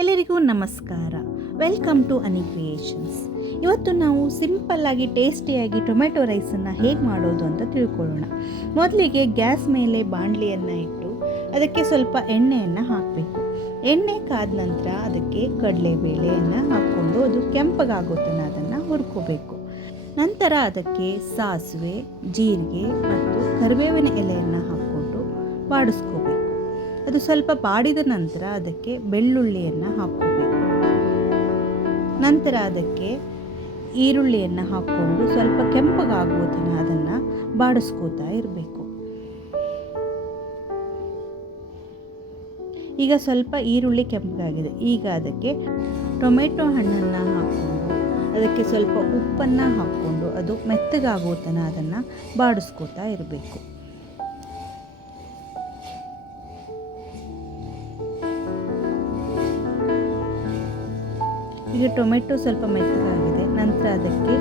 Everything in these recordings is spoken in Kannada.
ಎಲ್ಲರಿಗೂ ನಮಸ್ಕಾರ. Welcome to Ani creations. ಇವತ್ತು ನಾವು ಸಿಂಪಲ್ಲಾಗಿ ಟೇಸ್ಟಿಯಾಗಿ ಟೊಮೆಟೊ ರೈಸನ್ನು ಹೇಗೆ ಮಾಡೋದು ಅಂತ ತಿಳ್ಕೊಳ್ಳೋಣ. ಮೊದಲಿಗೆ ಗ್ಯಾಸ್ ಮೇಲೆ ಬಾಣಲಿಯನ್ನು ಇಟ್ಟು ಅದಕ್ಕೆ ಸ್ವಲ್ಪ ಎಣ್ಣೆಯನ್ನು ಹಾಕಬೇಕು. ಎಣ್ಣೆ ಕಾದ ನಂತರ ಅದಕ್ಕೆ ಕಡಲೆಬೇಳೆಯನ್ನು ಹಾಕ್ಕೊಂಡು ಅದು ಕೆಂಪಗಾಗೋ ತನಕ ಅದನ್ನು ಹುರ್ಕೋಬೇಕು. ನಂತರ ಅದಕ್ಕೆ ಸಾಸಿವೆ, ಜೀರಿಗೆ ಮತ್ತು ಕರಿಬೇವಿನ ಎಲೆಯನ್ನು ಹಾಕ್ಕೊಂಡು ಬಾಡಿಸ್ಕೋಬೇಕು. ಅದು ಸ್ವಲ್ಪ ಬಾಡಿದ ನಂತರ ಅದಕ್ಕೆ ಬೆಳ್ಳುಳ್ಳಿಯನ್ನು ಹಾಕ್ಕೋಬೇಕು. ನಂತರ ಅದಕ್ಕೆ ಈರುಳ್ಳಿಯನ್ನು ಹಾಕ್ಕೊಂಡು ಸ್ವಲ್ಪ ಕೆಂಪಗಾಗುವ ತನಕ ಅದನ್ನು ಬಾಡಿಸ್ಕೋತಾ ಇರಬೇಕು. ಈಗ ಸ್ವಲ್ಪ ಈರುಳ್ಳಿ ಕೆಂಪಗಾಗಿದೆ. ಈಗ ಅದಕ್ಕೆ ಟೊಮೆಟೊ ಹಣ್ಣನ್ನು ಹಾಕ್ಕೊಂಡು ಅದಕ್ಕೆ ಸ್ವಲ್ಪ ಉಪ್ಪನ್ನು ಹಾಕ್ಕೊಂಡು ಅದು ಮೆತ್ತಗಾಗುವ ತನಕ ಅದನ್ನು ಬಾಡಿಸ್ಕೋತಾ ಇರಬೇಕು. ಈಗ ಟೊಮೆಟೊ ಸ್ವಲ್ಪ ಮೆತ್ತಗಾಗಿದೆ. ನಂತರ ಅದಕ್ಕೆ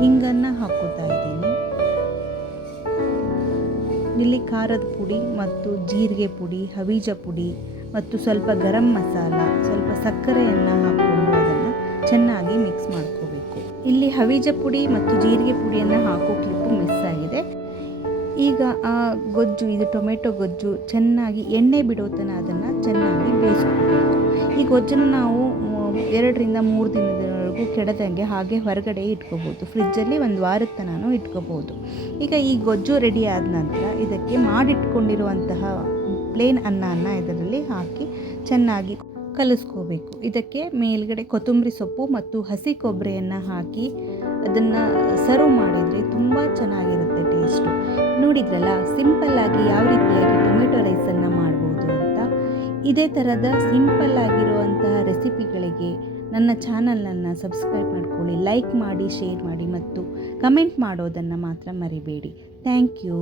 ಹಿಂಗನ್ನು ಹಾಕೋತಾ ಇದ್ದೀನಿ. ಇಲ್ಲಿ ಖಾರದ ಪುಡಿ ಮತ್ತು ಜೀರಿಗೆ ಪುಡಿ, ಹವೀಜ ಪುಡಿ ಮತ್ತು ಸ್ವಲ್ಪ ಗರಂ ಮಸಾಲ, ಸ್ವಲ್ಪ ಸಕ್ಕರೆಯನ್ನು ಹಾಕ್ಕೊಂಡು ಅದನ್ನು ಚೆನ್ನಾಗಿ ಮಿಕ್ಸ್ ಮಾಡ್ಕೋಬೇಕು. ಇಲ್ಲಿ ಹವೀಜ ಪುಡಿ ಮತ್ತು ಜೀರಿಗೆ ಪುಡಿಯನ್ನು ಹಾಕೋ ಕ್ಲಿಪ್ಪು ಮಿಸ್ ಆಗಿದೆ. ಈಗ ಆ ಗೊಜ್ಜು, ಇದು ಟೊಮೆಟೊ ಗೊಜ್ಜು ಚೆನ್ನಾಗಿ ಎಣ್ಣೆ ಬಿಡೋ ತನಕ ಅದನ್ನು ಚೆನ್ನಾಗಿ ಬೇಯಿಸ್ಕೋಬೇಕು. ಈ ಗೊಜ್ಜನ್ನು ನಾವು 2 ರಿಂದ 3 ದಿನದವರೆಗೂ ಕೆಡದಂಗೆ ಹಾಗೆ ಹೊರಗಡೆ ಇಟ್ಕೋಬೋದು. ಫ್ರಿಜ್ಜಲ್ಲಿ 1 ವಾರದ ತನಕ ಇಟ್ಕೋಬೋದು. ಈಗ ಈ ಗೊಜ್ಜು ರೆಡಿ ಆದ ನಂತರ ಇದಕ್ಕೆ ಮಾಡಿಟ್ಕೊಂಡಿರುವಂತಹ ಪ್ಲೇನ್ ಅನ್ನವನ್ನು ಇದರಲ್ಲಿ ಹಾಕಿ ಚೆನ್ನಾಗಿ ಕಲಿಸ್ಕೋಬೇಕು. ಇದಕ್ಕೆ ಮೇಲ್ಗಡೆ ಕೊತ್ತಂಬರಿ ಸೊಪ್ಪು ಮತ್ತು ಹಸಿ ಕೊಬ್ಬರಿಯನ್ನು ಹಾಕಿ ಅದನ್ನು ಸರ್ವ್ ಮಾಡಿದರೆ ತುಂಬ ಚೆನ್ನಾಗಿರುತ್ತೆ ಟೇಸ್ಟು. ನೋಡಿದ್ರಲ್ಲ, ಸಿಂಪಲ್ಲಾಗಿ ಯಾವ ರೀತಿಯಾಗಿ ಟೊಮೆಟೊ ರೈಸನ್ನು ಮಾಡ್ಬೋದು ಅಂತ. ಇದೇ ಥರದ ಸಿಂಪಲ್ ಆಗಿರುವಂತಹ ರೆಸಿಪಿಗಳಿಗೆ ನನ್ನ ಚಾನಲನ್ನು ಸಬ್ಸ್ಕ್ರೈಬ್ ಮಾಡ್ಕೊಳ್ಳಿ, ಲೈಕ್ ಮಾಡಿ, ಶೇರ್ ಮಾಡಿ ಮತ್ತು ಕಮೆಂಟ್ ಮಾಡೋದನ್ನು ಮಾತ್ರ ಮರಿಬೇಡಿ. Thank you.